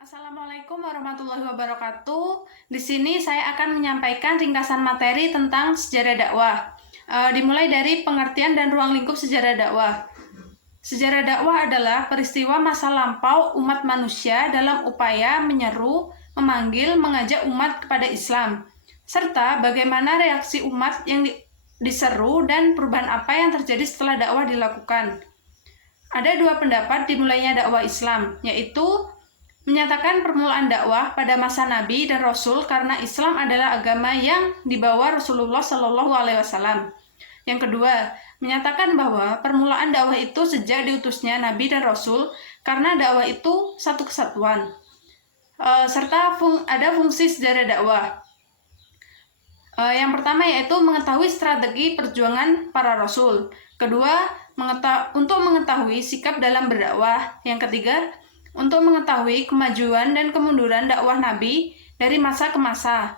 Assalamualaikum warahmatullahi wabarakatuh. Di sini saya akan menyampaikan ringkasan materi tentang sejarah dakwah. Dimulai dari pengertian dan ruang lingkup sejarah dakwah. Sejarah dakwah adalah peristiwa masa lampau umat manusia dalam upaya menyeru, memanggil, mengajak umat kepada Islam, serta bagaimana reaksi umat yang diseru dan perubahan apa yang terjadi setelah dakwah dilakukan. Ada dua pendapat dimulainya dakwah Islam, yaitu menyatakan permulaan dakwah pada masa Nabi dan Rasul karena Islam adalah agama yang dibawa Rasulullah Shallallahu Alaihi Wasallam. Yang kedua, menyatakan bahwa permulaan dakwah itu sejak diutusnya Nabi dan Rasul karena dakwah itu satu kesatuan. Serta ada fungsi sejarah dakwah. Yang pertama yaitu mengetahui strategi perjuangan para Rasul. Kedua, untuk mengetahui sikap dalam berdakwah. Yang ketiga, untuk mengetahui kemajuan dan kemunduran dakwah Nabi dari masa ke masa.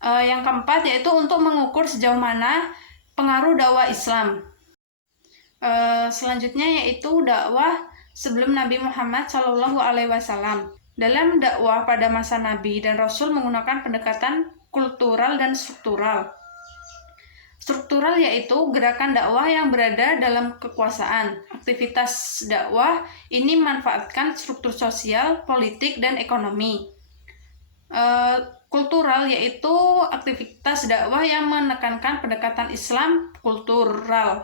Yang keempat yaitu untuk mengukur sejauh mana pengaruh dakwah Islam. Selanjutnya yaitu dakwah sebelum Nabi Muhammad Shallallahu Alaihi Wasallam. Dalam dakwah pada masa Nabi dan Rasul menggunakan pendekatan kultural dan struktural. Struktural yaitu gerakan dakwah yang berada dalam kekuasaan. Aktivitas dakwah ini memanfaatkan struktur sosial, politik, dan ekonomi. Kultural yaitu aktivitas dakwah yang menekankan pendekatan Islam kultural.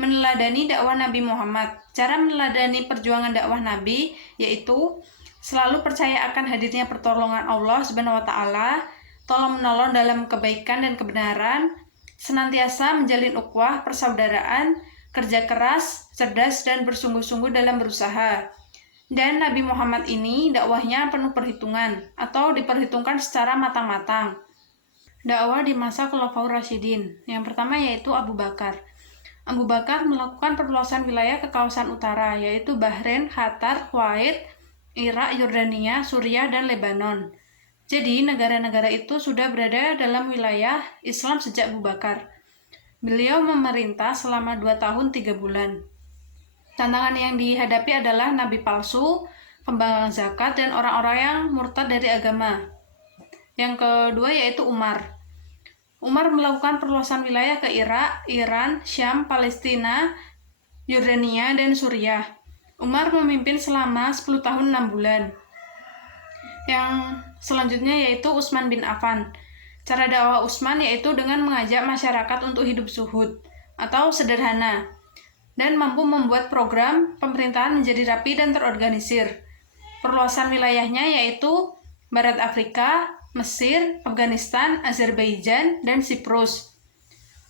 Meneladani dakwah Nabi Muhammad. Cara meneladani perjuangan dakwah Nabi yaitu selalu percaya akan hadirnya pertolongan Allah Subhanahu wa taala, tolong-menolong dalam kebaikan dan kebenaran, senantiasa menjalin ukhuwah persaudaraan, kerja keras, cerdas, dan bersungguh-sungguh dalam berusaha. Dan Nabi Muhammad ini dakwahnya penuh perhitungan atau diperhitungkan secara matang-matang. Dakwah di masa Khulafaur Rasyidin. Yang pertama yaitu Abu Bakar. Abu Bakar melakukan perluasan wilayah ke kawasan utara, yaitu Bahrain, Qatar, Kuwait, Irak, Yordania, Suriah, dan Lebanon. Jadi, negara-negara itu sudah berada dalam wilayah Islam sejak Abu Bakar. Beliau memerintah selama 2 tahun 3 bulan. Tantangan yang dihadapi adalah nabi palsu, pembangkang zakat, dan orang-orang yang murtad dari agama. Yang kedua yaitu Umar. Umar melakukan perluasan wilayah ke Irak, Iran, Syam, Palestina, Yordania, dan Suriah. Umar memimpin selama 10 tahun 6 bulan. Yang selanjutnya yaitu Utsman bin Affan. Cara dakwah Utsman yaitu dengan mengajak masyarakat untuk hidup zuhud atau sederhana dan mampu membuat program pemerintahan menjadi rapi dan terorganisir. Perluasan wilayahnya yaitu Barat Afrika, Mesir, Afghanistan, Azerbaijan, dan Siprus.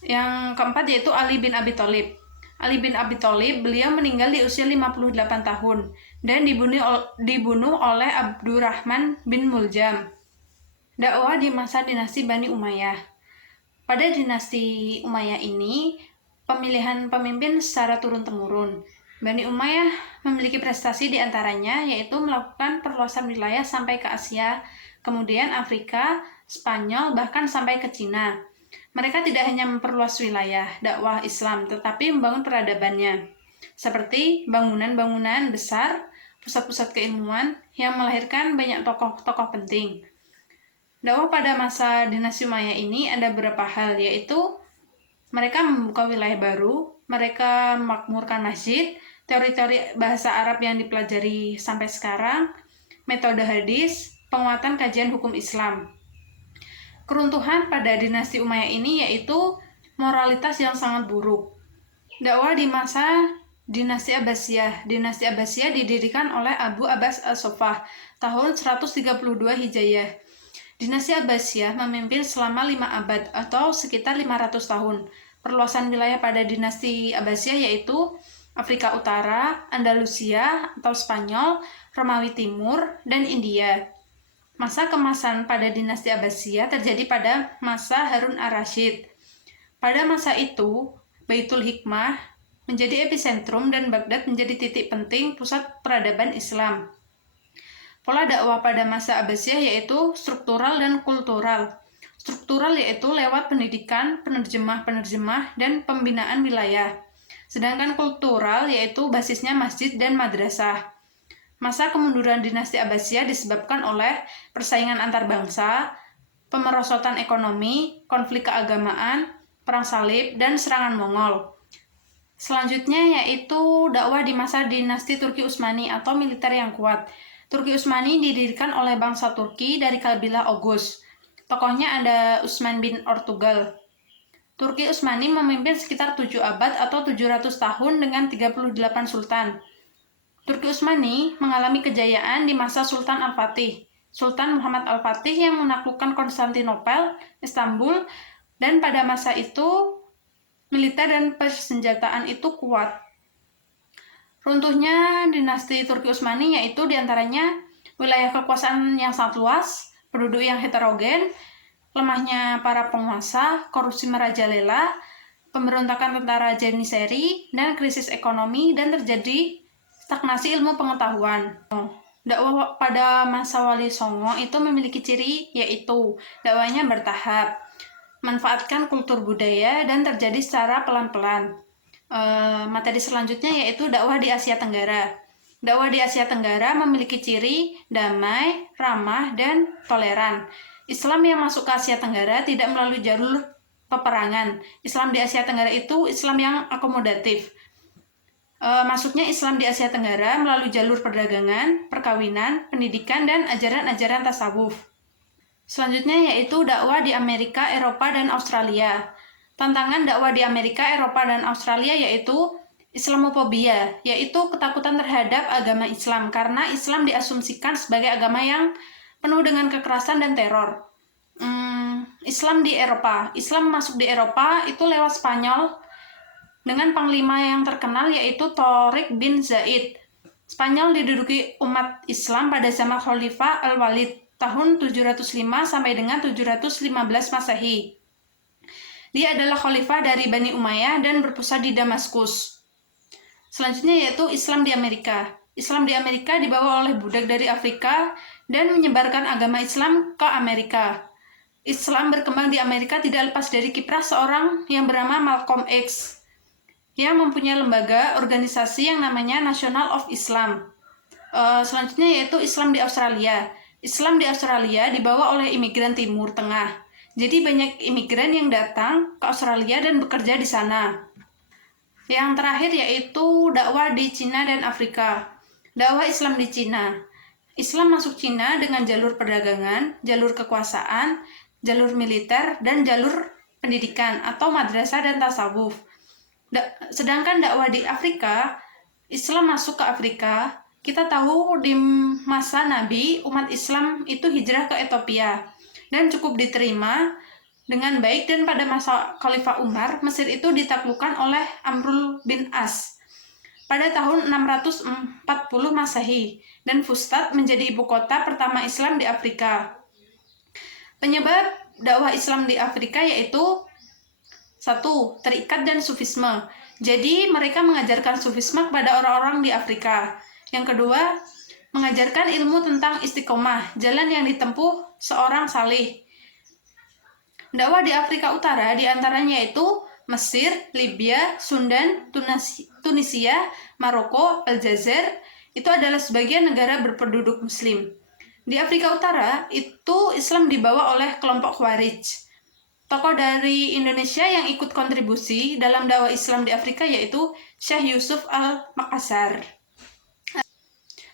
Yang keempat yaitu Ali bin Abi Thalib. Ali bin Abi Thalib, beliau meninggal di usia 58 tahun dan dibunuh oleh Abdurrahman bin Muljam. Dakwah di masa dinasti Bani Umayyah. Pada dinasti Umayyah ini, pemilihan pemimpin secara turun-temurun. Bani Umayyah memiliki prestasi di antaranya yaitu melakukan perluasan wilayah sampai ke Asia, kemudian Afrika, Spanyol, bahkan sampai ke Cina. Mereka tidak hanya memperluas wilayah dakwah Islam, tetapi membangun peradabannya, seperti bangunan-bangunan besar, pusat-pusat keilmuan yang melahirkan banyak tokoh-tokoh penting. Dakwah pada masa dinasti Umayyah ini ada beberapa hal, yaitu mereka membuka wilayah baru, mereka memakmurkan masjid, teori-teori bahasa Arab yang dipelajari sampai sekarang, metode hadis, penguatan kajian hukum Islam. Keruntuhan pada dinasti Umayyah ini yaitu moralitas yang sangat buruk. Dakwah di masa dinasti Abbasiyah. Dinasti Abbasiyah didirikan oleh Abu Abbas As-Soffah tahun 132 Hijriah. Dinasti Abbasiyah memimpin selama 5 abad atau sekitar 500 tahun. Perluasan wilayah pada dinasti Abbasiyah yaitu Afrika Utara, Andalusia atau Spanyol, Romawi Timur, dan India. Masa kemasan pada dinasti Abbasiyah terjadi pada masa Harun ar-Rasyid. Pada masa itu, Baitul Hikmah menjadi epicentrum dan Baghdad menjadi titik penting pusat peradaban Islam. Pola dakwah pada masa Abbasiyah yaitu struktural dan kultural. Struktural yaitu lewat pendidikan, penerjemah-penerjemah, dan pembinaan wilayah. Sedangkan kultural yaitu basisnya masjid dan madrasah. Masa kemunduran dinasti Abbasiyah disebabkan oleh persaingan antar bangsa, pemerosotan ekonomi, konflik keagamaan, perang salib, dan serangan Mongol. Selanjutnya yaitu dakwah di masa dinasti Turki Utsmani atau militer yang kuat. Turki Utsmani didirikan oleh bangsa Turki dari kabilah Oghuz. Tokohnya ada Utsman bin Ortugal. Turki Utsmani memimpin sekitar 7 abad atau 700 tahun dengan 38 sultan. Turki Utsmani mengalami kejayaan di masa Sultan Al-Fatih. Sultan Muhammad Al-Fatih yang menaklukkan Konstantinopel, Istanbul, dan pada masa itu militer dan persenjataan itu kuat. Runtuhnya dinasti Turki Utsmani yaitu diantaranya wilayah kekuasaan yang sangat luas, penduduk yang heterogen, lemahnya para penguasa, korupsi merajalela, pemberontakan tentara Janissary, dan krisis ekonomi, dan terjadi stagnasi ilmu pengetahuan. Dakwah pada masa Wali Songo itu memiliki ciri yaitu dakwahnya bertahap, manfaatkan kultur budaya, dan terjadi secara pelan-pelan. Materi selanjutnya yaitu dakwah di Asia Tenggara. Dakwah di Asia Tenggara memiliki ciri damai, ramah, dan toleran. Islam yang masuk ke Asia Tenggara tidak melalui jalur peperangan. Islam di Asia Tenggara itu Islam yang akomodatif. Masuknya Islam di Asia Tenggara melalui jalur perdagangan, perkawinan, pendidikan, dan ajaran-ajaran tasawuf. Selanjutnya yaitu dakwah di Amerika, Eropa, dan Australia. Tantangan dakwah di Amerika, Eropa, dan Australia yaitu Islamofobia, yaitu ketakutan terhadap agama Islam karena Islam diasumsikan sebagai agama yang penuh dengan kekerasan dan teror. Islam di Eropa. Islam masuk di Eropa itu lewat Spanyol dengan panglima yang terkenal yaitu Tariq bin Zaid. Spanyol diduduki umat Islam pada zaman Khalifah Al-Walid tahun 705 sampai dengan 715 Masehi. Dia adalah khalifah dari Bani Umayyah dan berpusat di Damaskus. Selanjutnya yaitu Islam di Amerika. Islam di Amerika dibawa oleh budak dari Afrika dan menyebarkan agama Islam ke Amerika. Islam berkembang di Amerika tidak lepas dari kiprah seorang yang bernama Malcolm X yang mempunyai lembaga organisasi yang namanya National of Islam. Selanjutnya yaitu Islam di Australia. Islam di Australia dibawa oleh imigran Timur Tengah. Jadi banyak imigran yang datang ke Australia dan bekerja di sana. Yang terakhir yaitu dakwah di Cina dan Afrika. Dakwah Islam di Cina. Islam masuk Cina dengan jalur perdagangan, jalur kekuasaan, jalur militer, dan jalur pendidikan atau madrasah dan tasawuf. Sedangkan dakwah di Afrika, Islam masuk ke Afrika. Kita tahu di masa Nabi, umat Islam itu hijrah ke Ethiopia dan cukup diterima dengan baik, dan pada masa Khalifah Umar, Mesir itu ditaklukkan oleh Amrul bin As pada tahun 640 Masehi dan Fustat menjadi ibu kota pertama Islam di Afrika. Penyebab dakwah Islam di Afrika yaitu 1. Terikat dan sufisme. Jadi mereka mengajarkan sufisme kepada orang-orang di Afrika. Yang kedua, mengajarkan ilmu tentang istiqomah, jalan yang ditempuh seorang salih. Dakwah di Afrika Utara diantaranya yaitu Mesir, Libya, Sudan, Tunisia, Maroko, Aljazair, itu adalah sebagian negara berpenduduk Muslim. Di Afrika Utara itu Islam dibawa oleh kelompok Khawarij. Tokoh dari Indonesia yang ikut kontribusi dalam dakwah Islam di Afrika yaitu Syekh Yusuf Al-Makassar.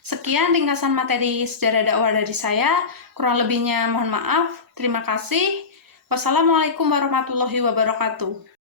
Sekian ringkasan materi sejarah dakwah dari saya. Kurang lebihnya mohon maaf. Terima kasih. Wassalamualaikum warahmatullahi wabarakatuh.